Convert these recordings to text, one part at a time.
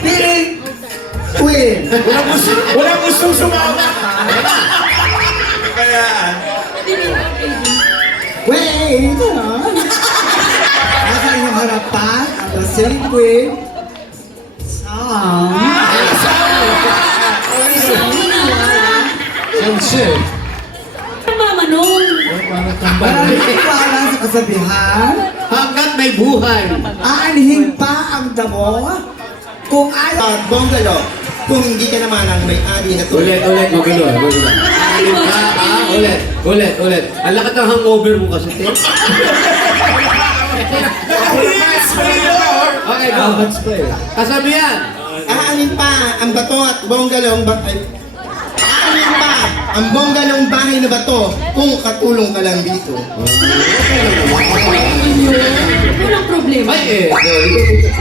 Meaning, queen. Walang usong, walang usong sumama. Kaya, wait, ano? Nasa inyong harap pa, ang dasing queen, song. Ah, song! Sa... siya. Hanggat may buhay. Anhing pa ang damo. Kung ayaw, uh, bungalo. Kung hindi ka naman ang may ari na Ulit, ulit, mag ulit, mag ulit. Ulit, ulit, ulit. Ang lakat ng hangover mo kasi, te. okay, go. Uh, Kasabihan. Uh, aanin pa ang bato at bungalong bakit? Ano pa ang bonggalong bahay na bato kung katulong ka lang dito? Uh problema. É,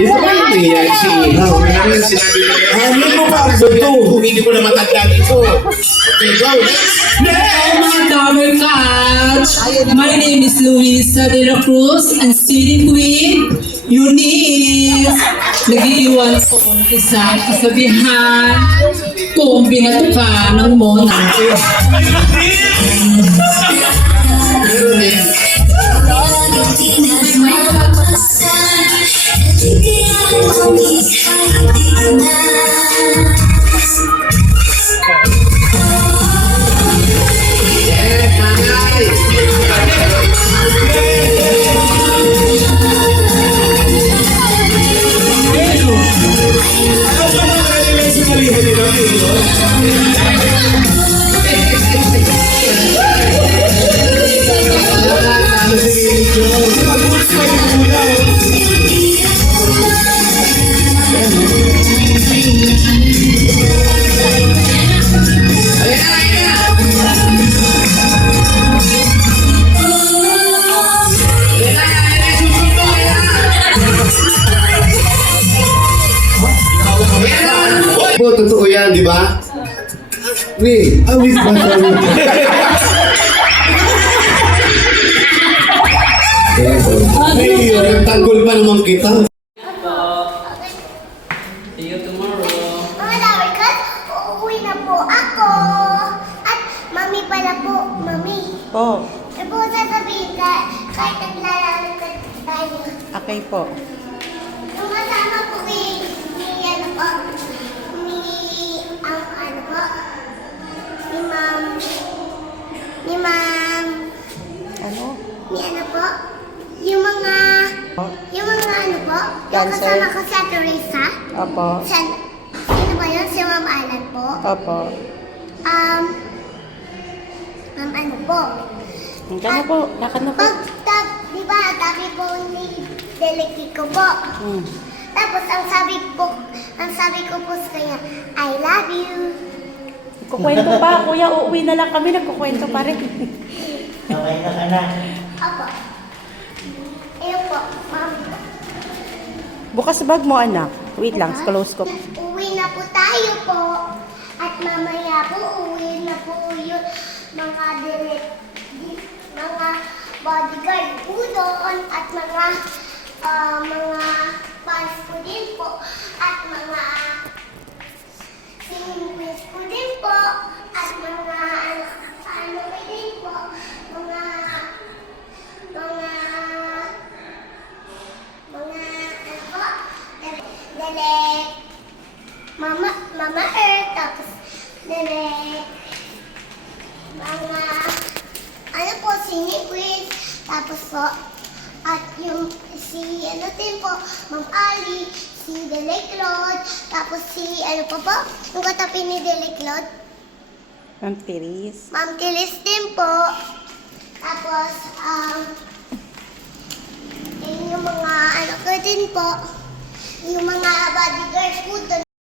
isso é My name is Luisa de la Cruz and sitting with your knees. I give you one song to sing to the behind. Kumbi na tukan ng mona. yang di bawah nih habis bahasa Ini yang tanggul pada mom kita. Okay. Hey, labi, uh, po, ako, okay po. Hmm. Tumasama po kayo. cancer. Yung kasama ko sa makasya, Teresa. Opo. Sa, sino ba yun? Si Ma'am Alan po? Opo. Um, Ma'am ano po? Nandiyan na po. Lakad na po. Pag, tab, di ba, tabi po ni Deliki ko po. Hmm. Tapos ang sabi po, ang sabi ko po sa kanya, I love you. Kukwento pa, kuya, uuwi na lang kami, nagkukwento pa rin. okay, na ka Opo. Bukas sa bag mo, anak. Wait lang, Ma? close ko. Uwi na po tayo po. At mamaya po, uwi na po yung mga direct, mga bodyguard po doon at mga, uh, mga fans po din po. nene. Mama, mama Earth, tapos nene. Mama, ano po si Nikwin? Tapos po, at yung si, ano din po, Mam Ali, si Delecrod, tapos si, ano po po, yung katapin ni Delecrod? Ma'am Therese. Ma'am Therese din po. Tapos, um, yung mga ano ko din po. E uma narradora de escuta.